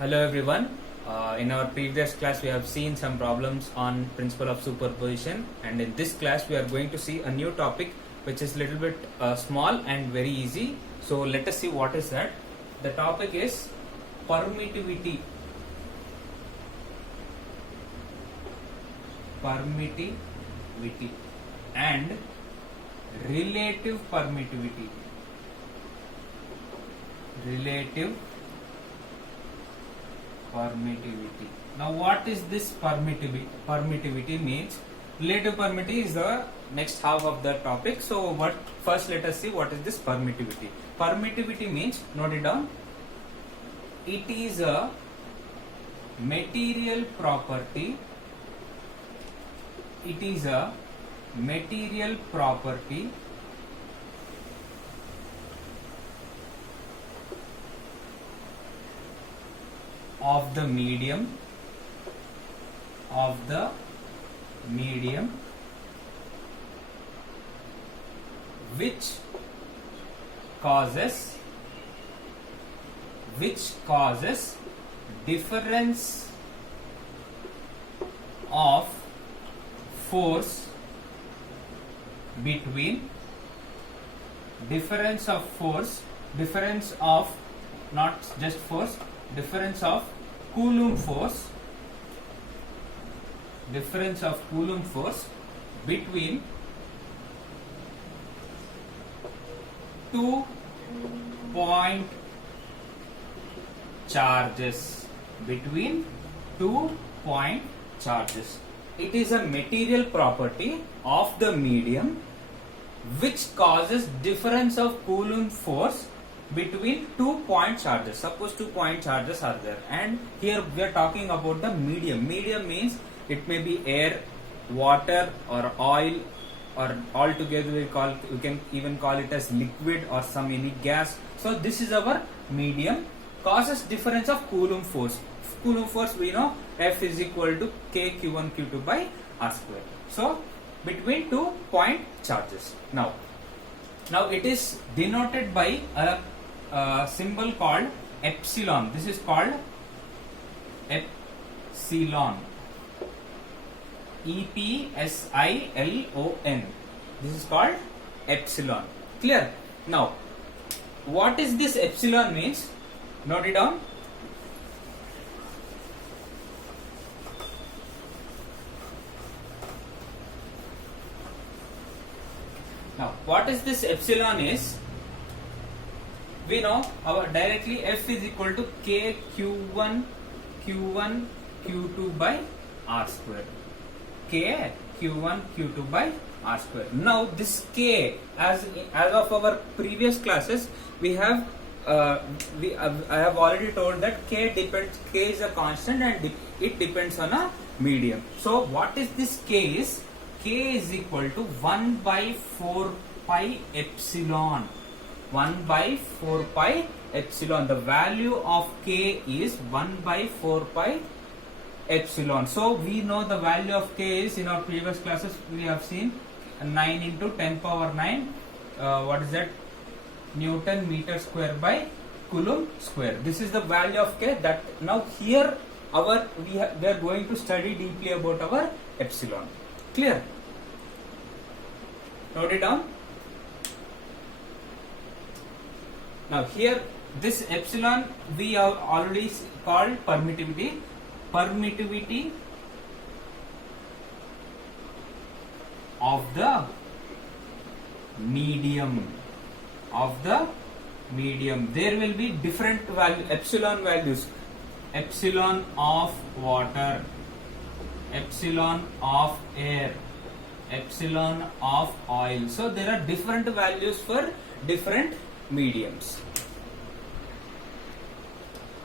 Hello everyone. In our previous class we have seen some problems on principle of superposition, and in this class we are going to see a new topic which is little bit small and very easy. So let us see what is that. The topic is permittivity. Permittivity and relative permittivity. Relative permittivity. Now what is this permittivity? Permittivity means relative permittivity is the next half of the topic. So first let us see what is this permittivity. Permittivity means, note it down, it is a material property. It is a material property of the medium which causes difference of force between difference of not just force, difference of Coulomb force between two point charges. It is a material property of the medium which causes difference of Coulomb force between 2-point charges. Suppose 2-point charges are there, and here we are talking about the medium. Medium means it may be air, water, or oil, or all together we can even call it as liquid or some any gas. So this is our medium, causes difference of Coulomb force. Coulomb force we know F is equal to K Q1 Q2 by R square. So between 2-point charges. Now it is denoted by a symbol called epsilon. This is called epsilon. EPSILON. This is called epsilon. Clear? Now, what is this epsilon means? Note it down. Now, what is this epsilon is? We know our directly F is equal to K Q1 Q2 by R square. K Q1 Q2 by R square. Now this K, as of our previous classes, we have I have already told that K is a constant and it depends on a medium. So what is this K is? K is equal to 1 by 4 pi epsilon. 1 by 4 pi epsilon. The value of K is 1 by 4 pi epsilon. So we know the value of K is, in our previous classes we have seen 9 into 10 power 9. What is that? Newton meter square by Coulomb square. This is the value of K. That now here we are going to study deeply about our epsilon. Clear? Note it down. Now here this epsilon we have already called permittivity. Permittivity of the medium. There will be different epsilon values. Epsilon of water, epsilon of air, epsilon of oil. So there are different values for different mediums.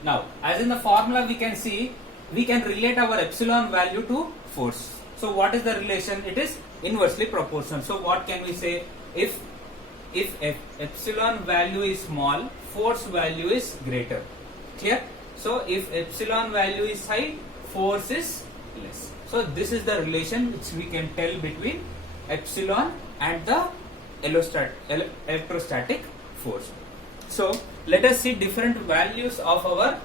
Now, as in the formula we can see, we can relate our epsilon value to force. So what is the relation? It is inversely proportional. So what can we say? If epsilon value is small, force value is greater. Clear? So if epsilon value is high, force is less. So this is the relation which we can tell between epsilon and the electrostatic force. So let us see different values of our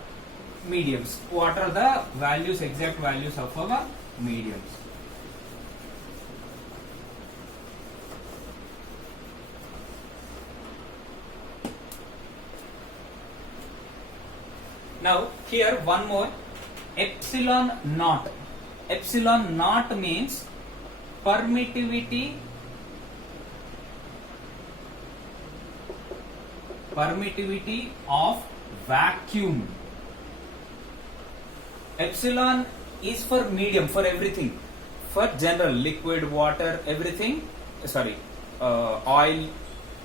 mediums. What are the values, exact values of our mediums? Now here one more, epsilon naught. Epsilon naught means permittivity of vacuum. Epsilon is for medium, for everything, for general, liquid, water, everything, oil,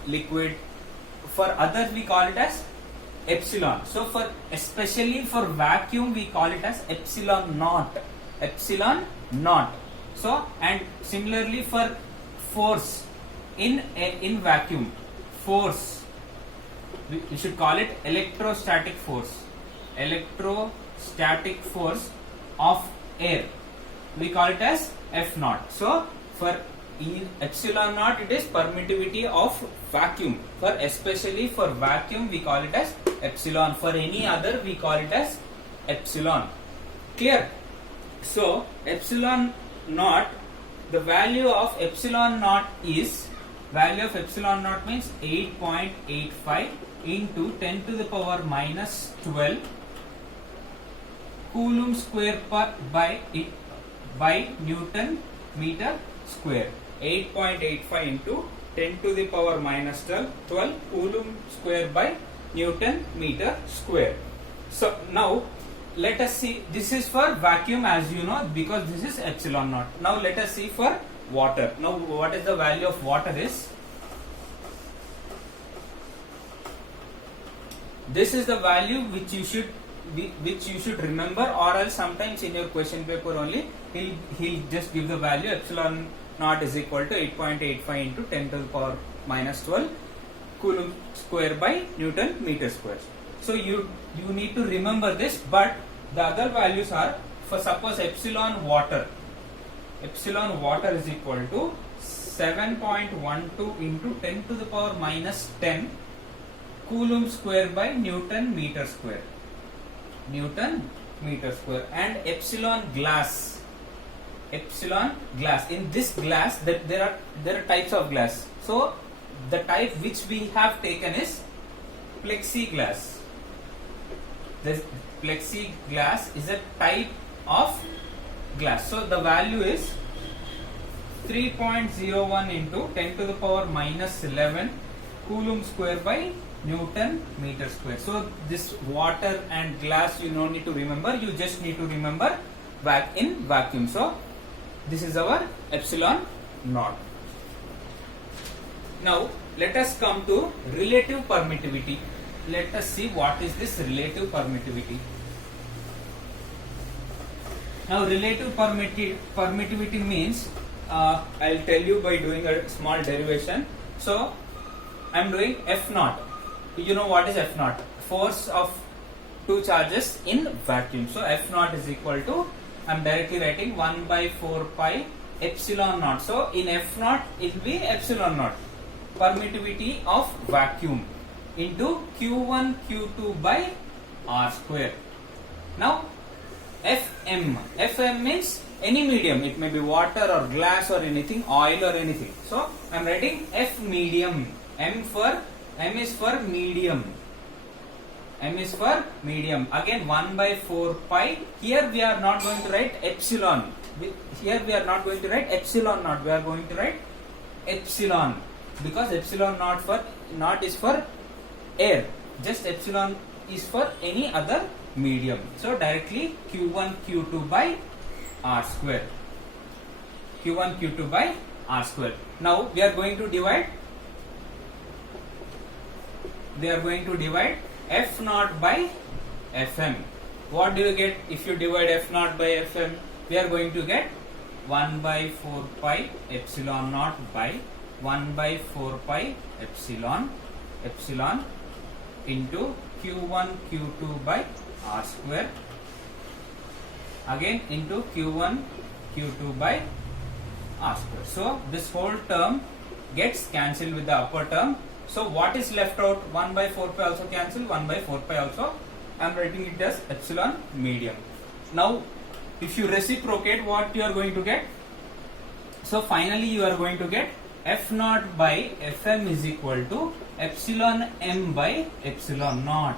liquid. For others we call it as epsilon. So for especially for vacuum we call it as epsilon naught. Epsilon naught. So and similarly for force in vacuum, force we should call it electrostatic force. Electrostatic force of air, we call it as F naught. So for epsilon naught it is permittivity of vacuum. For especially for vacuum we call it as epsilon. For any other we call it as epsilon. Clear? So epsilon naught, the value of epsilon naught is, value of epsilon naught means 8.85 into 10 to the power minus 12 Coulomb square by Newton meter square. 8.85 into 10 to the power minus 12 Coulomb square by Newton meter square. So now let us see, this is for vacuum as you know, because this is epsilon naught. Now let us see for water. Now what is the value of water is, this is the value which you should remember, or else sometimes in your question paper only he'll just give the value epsilon naught is equal to 8.85 into 10 to the power minus 12 Coulomb square by Newton meter square. So you need to remember this, but the other values are, for suppose epsilon water is equal to 7.12 into 10 to the power minus 10 Coulomb square by Newton meter square. And epsilon glass, in this glass that there are types of glass. So the type which we have taken is plexiglass. This plexiglass is a type of glass. So the value is 3.01 into 10 to the power minus 11 Coulomb square by Newton meter square. So this water and glass you don't need to remember, you just need to remember in vacuum. So this is our epsilon naught. Now let us come to relative permittivity. Let us see what is this relative permittivity. Now relative permittivity means, I'll tell you by doing a small derivation. So I am doing F naught. You know what is F naught? Force of two charges in vacuum. So F naught is equal to, I am directly writing 1 by 4 pi epsilon naught. So in F naught it will be epsilon naught, permittivity of vacuum, into Q1 Q2 by R square. Now FM means any medium, it may be water or glass or anything, oil or anything. So I am writing F medium. M is for medium. Again 1 by 4 pi. Here we are not going to write epsilon. Here we are not going to write epsilon naught. We are going to write epsilon, because epsilon naught is for air. Just epsilon is for any other medium. So directly Q1 Q2 by R square. Q1 Q2 by R square. Now we are going to divide F naught by Fm. What do you get if you divide F naught by Fm? We are going to get 1 by 4 pi epsilon naught by 1 by 4 pi epsilon into Q1 Q2 by R square, again into Q1 Q2 by R square. So this whole term gets cancelled with the upper term. So what is left out? 1 by 4 pi also cancel, 1 by 4 pi also I am writing it as epsilon medium. Now, if you reciprocate, what you are going to get? So finally you are going to get F naught by Fm is equal to epsilon m by epsilon naught.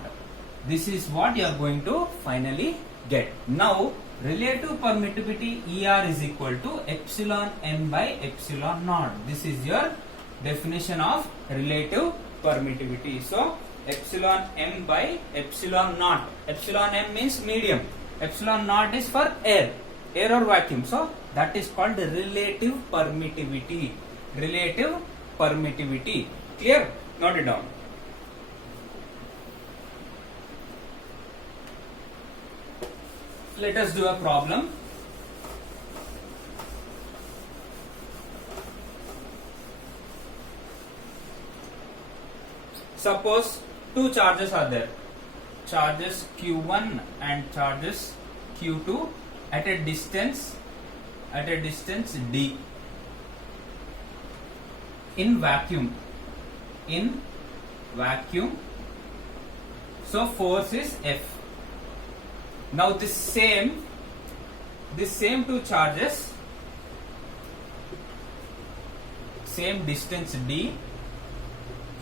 This is what you are going to finally get. Now, relative permittivity ER is equal to epsilon m by epsilon naught. This is your definition of relative permittivity. So, epsilon m by epsilon naught. Epsilon m means medium. Epsilon naught is for air or vacuum. So, that is called relative permittivity. Relative permittivity. Clear? Note it down. Let us do a problem. Suppose two charges are there. Charges Q1 and charges Q2 at a distance d in vacuum. So force is F. Now this same two charges, same distance d,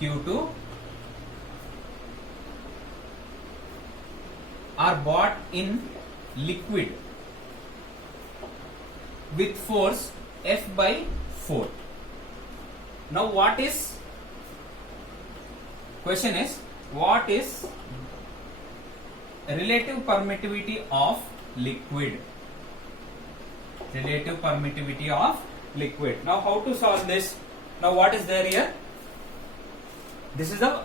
Q2, are brought in liquid with force F by 4. Now what is relative permittivity of liquid? Relative permittivity of liquid. Now how to solve this? Now what is there here? This is the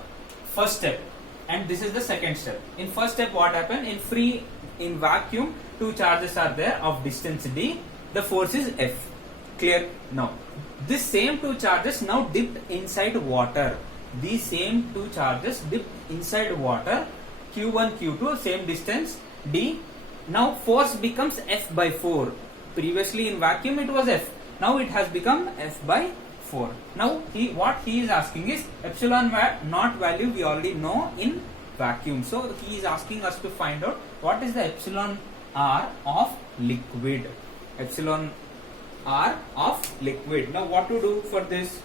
first step and this is the second step. In first step what happened? In vacuum, two charges are there of distance d. The force is F. Clear? Now this same two charges now dipped inside water. These same two charges dipped inside water. Q1, Q2, same distance d. Now force becomes F by 4. Previously in vacuum it was F. Now it has become F by 4. Now what he is asking is epsilon naught value we already know in vacuum. So he is asking us to find out what is the epsilon R of liquid. Epsilon R of liquid. Now what to do for this?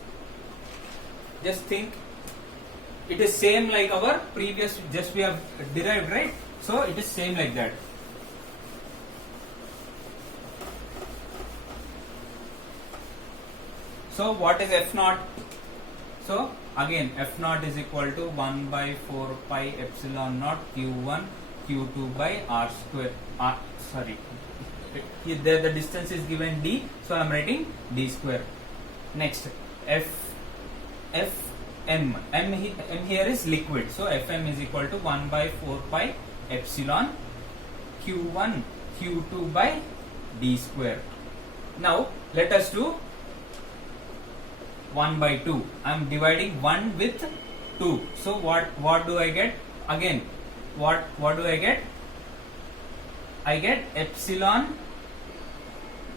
Just think. It is same like our previous, just we have derived, right? So it is same like that. So what is F naught? So again F naught is equal to 1 by 4 pi epsilon naught Q1 Q2 by R square. Here the distance is given d, so I am writing d square. Next M here is liquid, so Fm is equal to 1 by 4 pi epsilon Q1 Q2 by d square. Now let us do 1 by 2. I am dividing 1 with 2. So what do I get? Again, what do I get? I get epsilon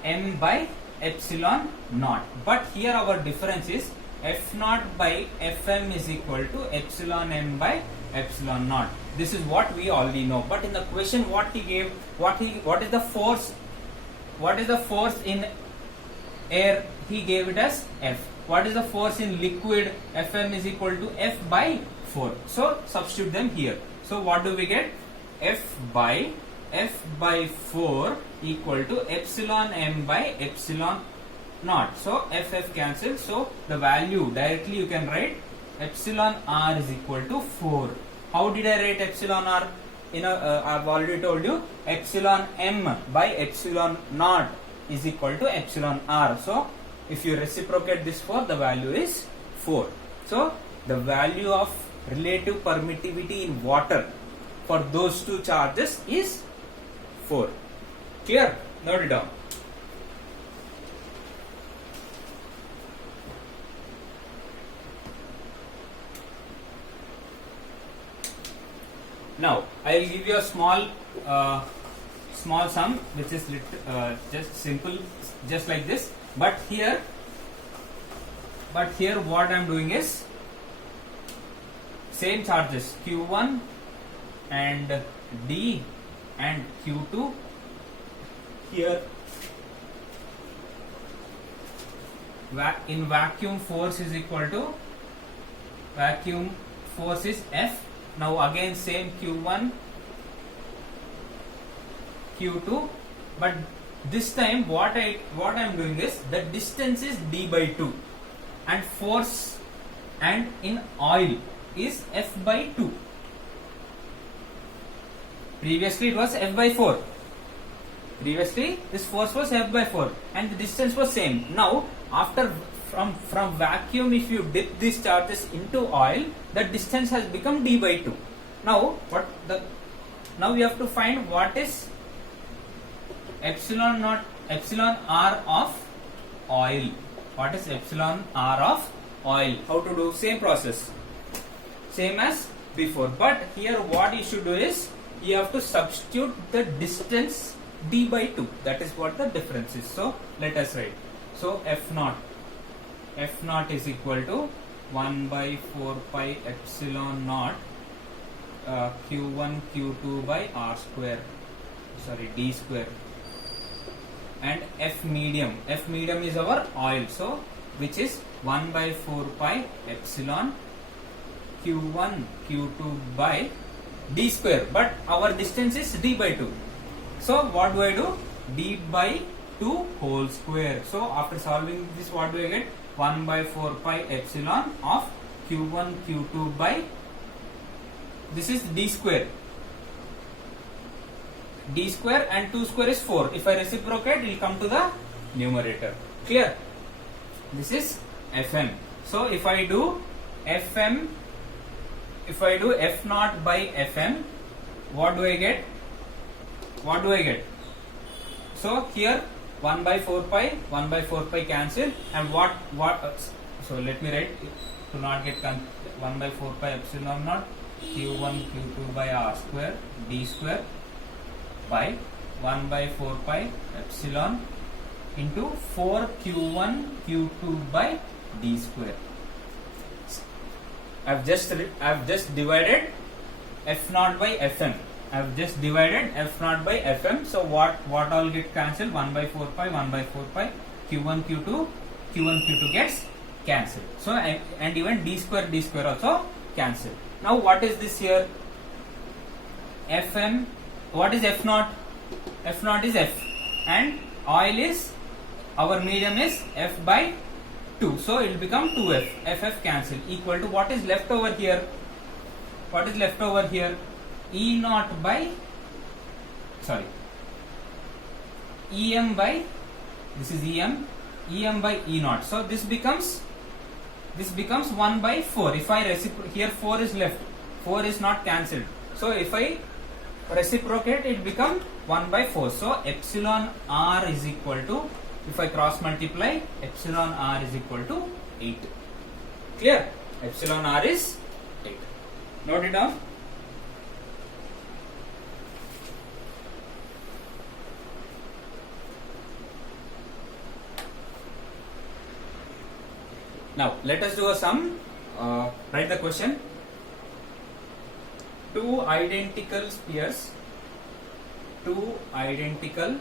m by epsilon naught. But here our difference is F naught by Fm is equal to epsilon m by epsilon naught. This is what we already know. But in the question what he gave, what is the force? What is the force in air? He gave it as F. What is the force in liquid? Fm is equal to F by 4. So substitute them here. So what do we get? F by 4 equal to epsilon m by epsilon naught. So F cancels. So the value directly you can write epsilon r is equal to 4. How did I write epsilon r? I've already told you epsilon m by epsilon naught is equal to epsilon r. So if you reciprocate this 4, the value is 4. So the value of relative permittivity in water for those two charges is 4. Clear? Note it down. Now I will give you a small sum which is just simple, just like this. But here what I am doing is same charges Q1 and D and Q2. Here in vacuum force is equal to vacuum force is F. Now again same Q1 Q2, but this time what I'm doing is the distance is D by 2 and force and in oil is F by 2. Previously it was F by 4. Previously this force was F by 4 and the distance was same. Now after from vacuum, if you dip these charges into oil, the distance has become D by 2. Now now we have to find what is epsilon R of oil. What is epsilon R of oil? How to do? Same process, same as before, but here what you should do is you have to substitute the distance D by 2. That is what the difference is. So let us write. So F naught is equal to 1 by 4 pi epsilon naught Q1 Q2 by R square, sorry, D square. And F medium is our oil, so which is 1 by 4 pi epsilon Q1 Q2 by D square, but our distance is D by 2. So what do I do? D by 2 whole square. So after solving this, what do I get? 1 by 4 pi epsilon of Q1 Q2 by, this is D square. D square and 2 square is 4. If I reciprocate, it will come to the numerator. Clear? This is Fm. So if I do Fm, if I do F naught by Fm, what do I get? What do I get? So here 1 by 4 pi cancel, and so let me write to not get 1 by 4 pi epsilon naught Q1 Q2 by R square D square by 1 by 4 pi epsilon into 4 Q1 Q2 by D square. I've just divided F naught by Fm. I've just divided F naught by Fm. So what all get cancelled? 1 by 4 pi, 1 by 4 pi, Q1 Q2 gets cancelled. So and even D square also cancel. Now what is this here? Fm. What is F naught? F naught is F, and oil is, our medium is F by 2. So it will become 2F. FF cancel, equal to what is left over here? What is left over here? E naught by, sorry, EM by, this is EM by E naught. So this becomes 1 by 4. If I reciprocate, here 4 is left, 4 is not cancelled. So if I reciprocate, it become 1 by 4. So epsilon R is equal to, if I cross multiply, epsilon R is equal to 8. Clear? Epsilon R is 8. Note it down. Now let us do a sum. Write the question. Two identical spheres two identical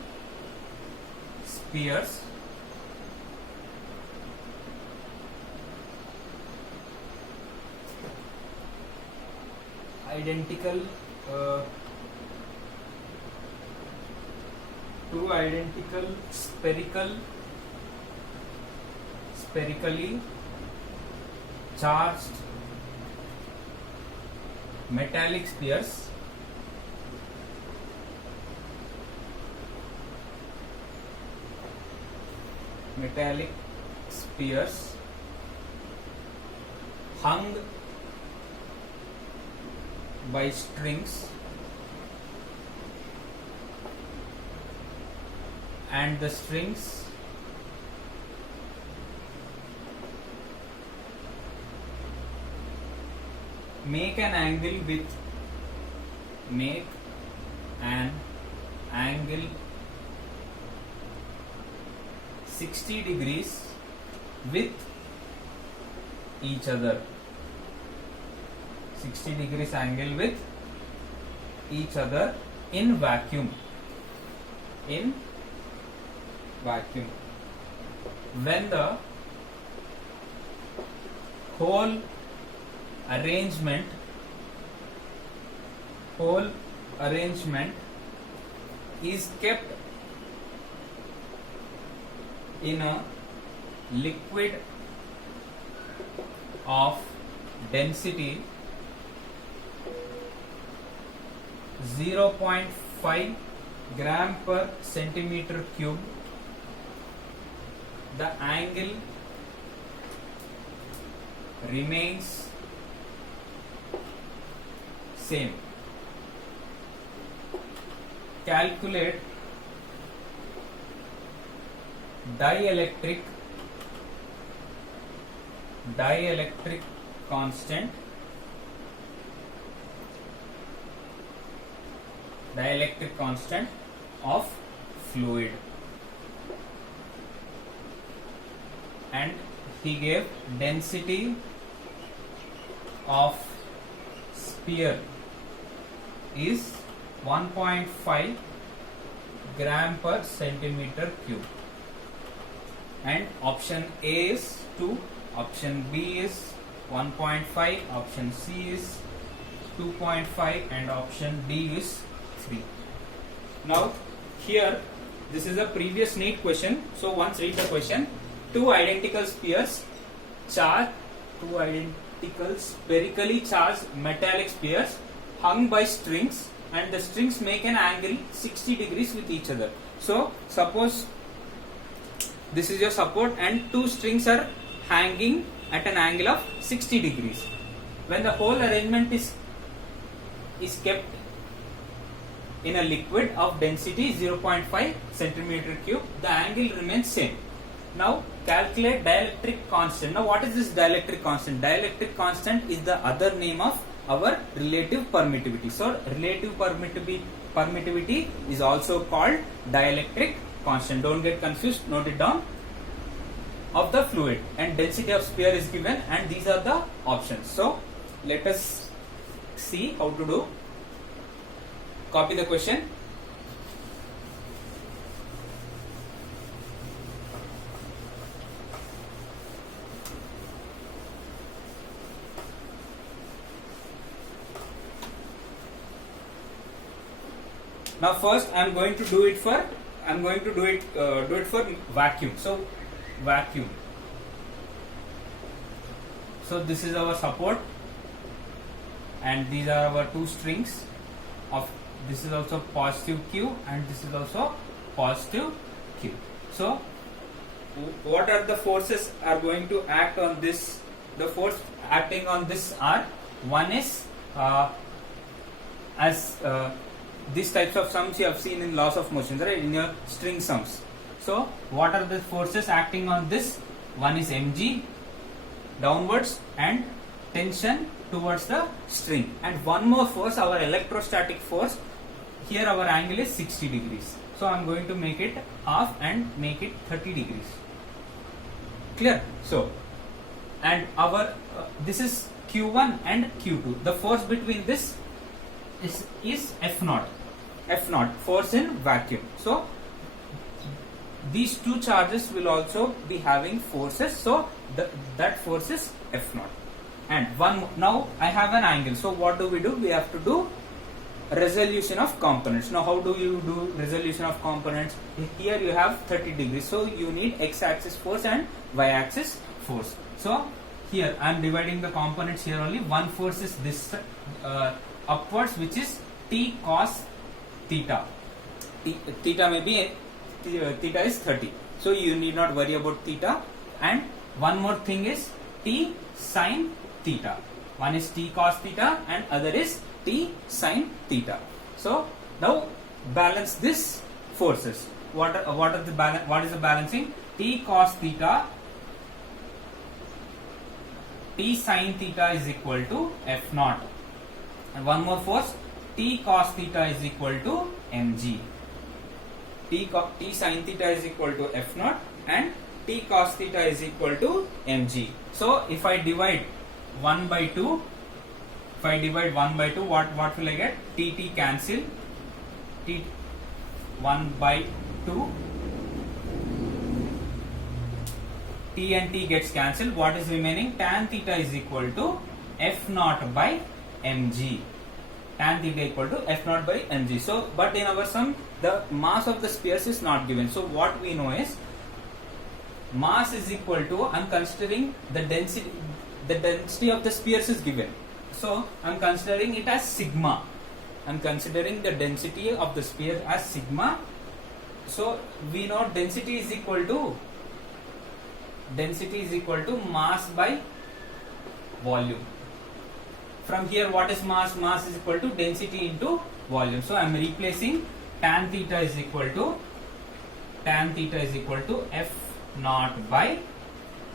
spherically charged metallic spheres hung by strings, and the strings make an angle 60 degrees with each other. 60 degrees angle with each other in vacuum. In vacuum. When the whole arrangement is kept in a liquid of density 0.5 gram per centimeter cube, the angle remains same. Calculate dielectric constant of fluid, and he gave density of sphere is 1.5 gram per centimeter cube, and option A is 2, option B is 1.5, option C is 2.5, and option D is 3. Now here this is a previous NEET question, so once read the question. Two identical spherically charged metallic spheres hung by strings, and the strings make an angle 60 degrees with each other. So suppose this is your support and two strings are hanging at an angle of 60 degrees. When the whole arrangement is kept in a liquid of density 0.5 centimeter cube, the angle remains same. Now calculate dielectric constant. Now what is this dielectric constant? Dielectric constant is the other name of our relative permittivity. So relative permittivity is also called dielectric constant. Don't get confused, note it down. Of the fluid, and density of sphere is given, and these are the options. So let us see how to do. Copy the question. Now first I am going to do it for vacuum. So vacuum. So this is our support, and these are our two strings of, this is also positive Q and this is also positive Q. So what are the forces are going to act on this? The force acting on this are, one is these types of sums you have seen in laws of motion, right, in your string sums. So what are the forces acting on this? One is mg downwards and tension towards the string, and one more force, our electrostatic force. Here our angle is 60 degrees. So I am going to make it half and make it 30 degrees. Clear? So, and our this is Q1 and Q2. The force between this is F0. F0, force in vacuum. So these two charges will also be having forces. So that force is F0. And now I have an angle. So what do? We have to do resolution of components. Now how do you do resolution of components? Here you have 30 degrees. So you need x-axis force and y-axis force. So here I am dividing the components here only. One force is this upwards, which is t cos theta. Theta may be theta is 30. So you need not worry about theta. And one more thing is t sin theta. One is t cos theta and other is t sin theta. So now balance this forces. What is the balancing? T cos theta, t sin theta is equal to F0. And one more force, t cos theta is equal to mg. T sin theta is equal to F0 and t cos theta is equal to mg. So if I divide 1 by 2, If I divide 1 by 2, what will I get? T cancel. T 1 by 2. T and T gets cancelled. What is remaining? Tan theta is equal to F naught by mg. Tan theta equal to F naught by mg. So, but in our sum, the mass of the spheres is not given. So, what we know is mass is equal to, I am considering the density of the spheres is given. So, I am considering it as sigma. I am considering the density of the sphere as sigma. So, we know density is equal to mass by volume. From here, what is mass? Mass is equal to density into volume. So I am replacing tan theta is equal to F naught by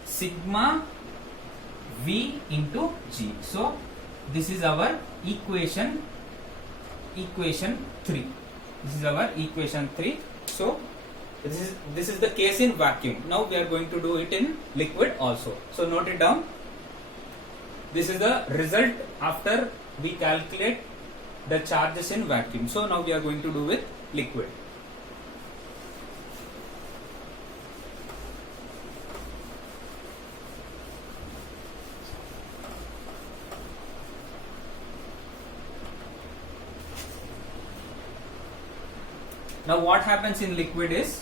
sigma V into G. So this is our equation 3. This is our equation 3. So this is the case in vacuum. Now we are going to do it in liquid also. So note it down. This is the result after we calculate the charges in vacuum. So now we are going to do with liquid. Now what happens in liquid is,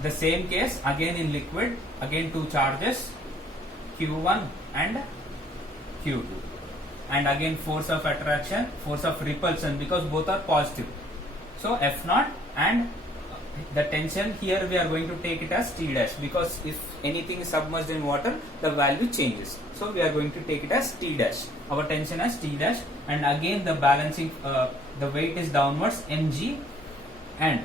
the same case again in liquid, again two charges Q1 and Q2, and again force of attraction, force of repulsion, because both are positive. So F naught, and the tension here we are going to take it as T dash, because if anything is submerged in water, the value changes. So we are going to take it as T dash, our tension as T dash, and again the balancing, the weight is downwards mg, and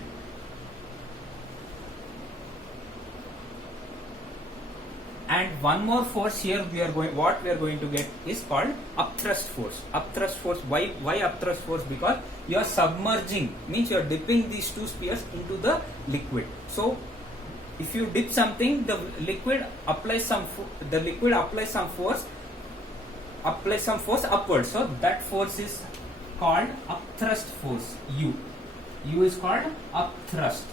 one more force here what we are going to get is called upthrust force. Upthrust force, why upthrust force? Because you are submerging, means you are dipping these two spheres into the liquid. So if you dip something, the liquid applies some force upwards. So that force is called upthrust force. U is called upthrust.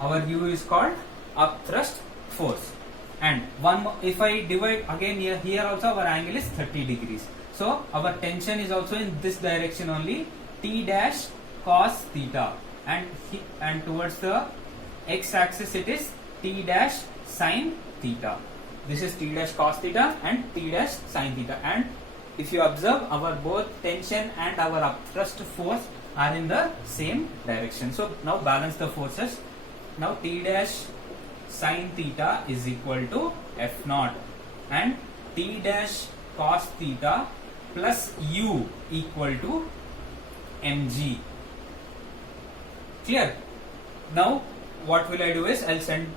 Our U is called upthrust force. And one more, if I divide again here also our angle is 30 degrees. So our tension is also in this direction only, T dash cos theta, and towards the x axis it is T dash sin theta. This is T dash cos theta and T dash sin theta. And if you observe, our both tension and our upthrust force are in the same direction. So now balance the forces. Now T dash sin theta is equal to F naught, and T dash cos theta plus U equal to mg. Clear? Now what will I do is, I'll send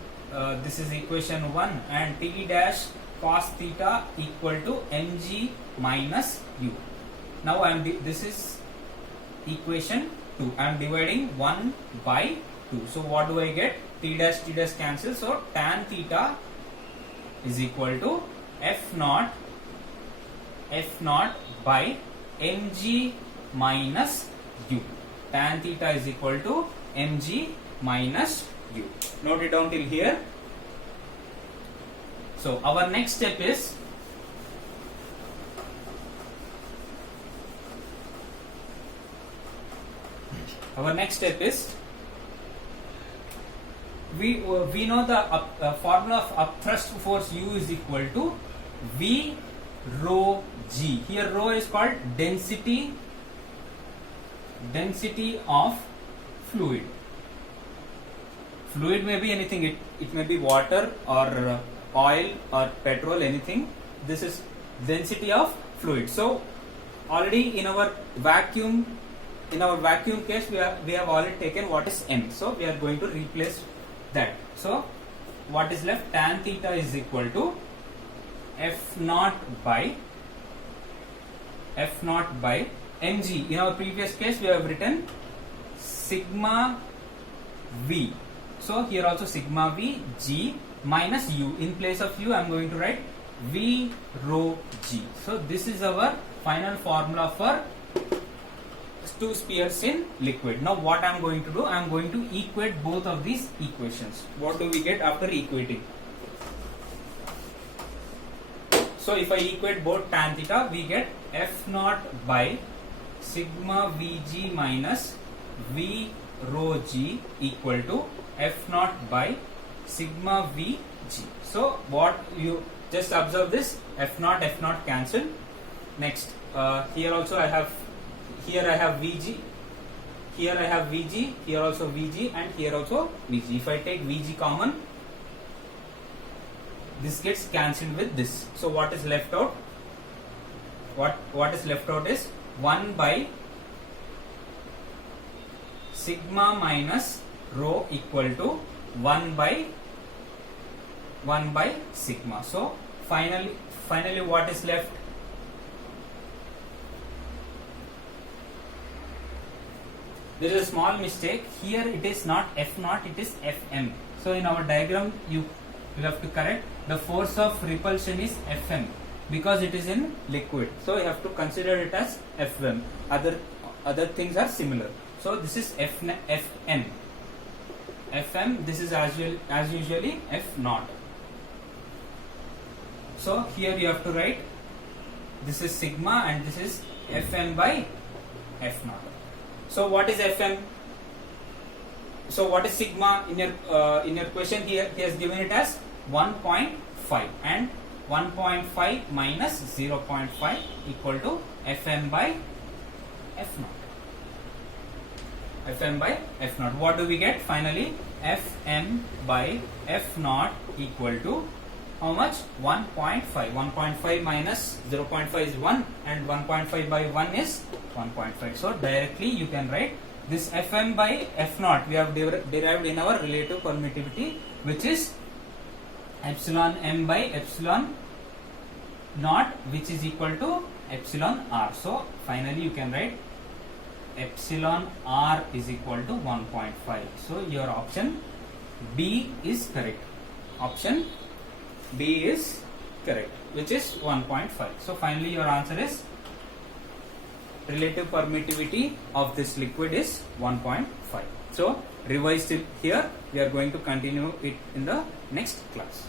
this is equation 1, and T dash cos theta equal to mg minus U. Now this is equation 2. I am dividing 1 by 2. So what do I get? T dash cancel. So tan theta is equal to F naught by mg minus U. Tan theta is equal to mg minus U. Note it down till here. So our next step is, we know the formula of upthrust force U is equal to V rho G. Here rho is called density of fluid. Fluid may be anything. It may be water or oil or petrol, anything. This is density of fluid. So already in our vacuum case, we have already taken what is M. So we are going to replace that. So what is left? Tan theta is equal to F naught by mg. In our previous case, we have written sigma V. So here also sigma V G minus U. In place of U, I am going to write V rho G. So this is our final formula for two spheres in liquid. Now what I am going to do, I am going to equate both of these equations. What do we get after equating? So if I equate both tan theta, we get F naught by sigma Vg minus V rho G equal to F naught by sigma Vg. So what you just observe this, F naught cancel. Next, here also I have Vg, here I have Vg, here also Vg, and here also Vg. If I take Vg common, this gets cancelled with this. So what is left out? What is left out is 1 by sigma minus rho equal to 1 by sigma. So finally what is left? There is a small mistake here. It is not F naught, it is Fm. So in our diagram you have to correct. The force of repulsion is Fm because it is in liquid. So you have to consider it as Fm. Other things are similar. So this is Fn. Fm. This is as usually F naught. So here you have to write this is sigma and this is Fm by F naught. So what is Fm? So what is sigma? In your question here he has given it as 1.5 and 1.5 minus 0.5 equal to Fm by F naught. Fm by F naught. What do we get finally? Fm by F naught equal to how much? 1.5. 1.5 minus 0.5 is 1 and 1.5 by 1 is 1.5. So directly you can write this Fm by F naught we have derived in our relative permittivity, which is epsilon m by epsilon naught, which is equal to epsilon r. So finally you can write epsilon r is equal to 1.5. So your option B is correct. Option B is correct, which is 1.5. So finally your answer is relative permittivity of this liquid is 1.5. So revise it here. We are going to continue it in the next class.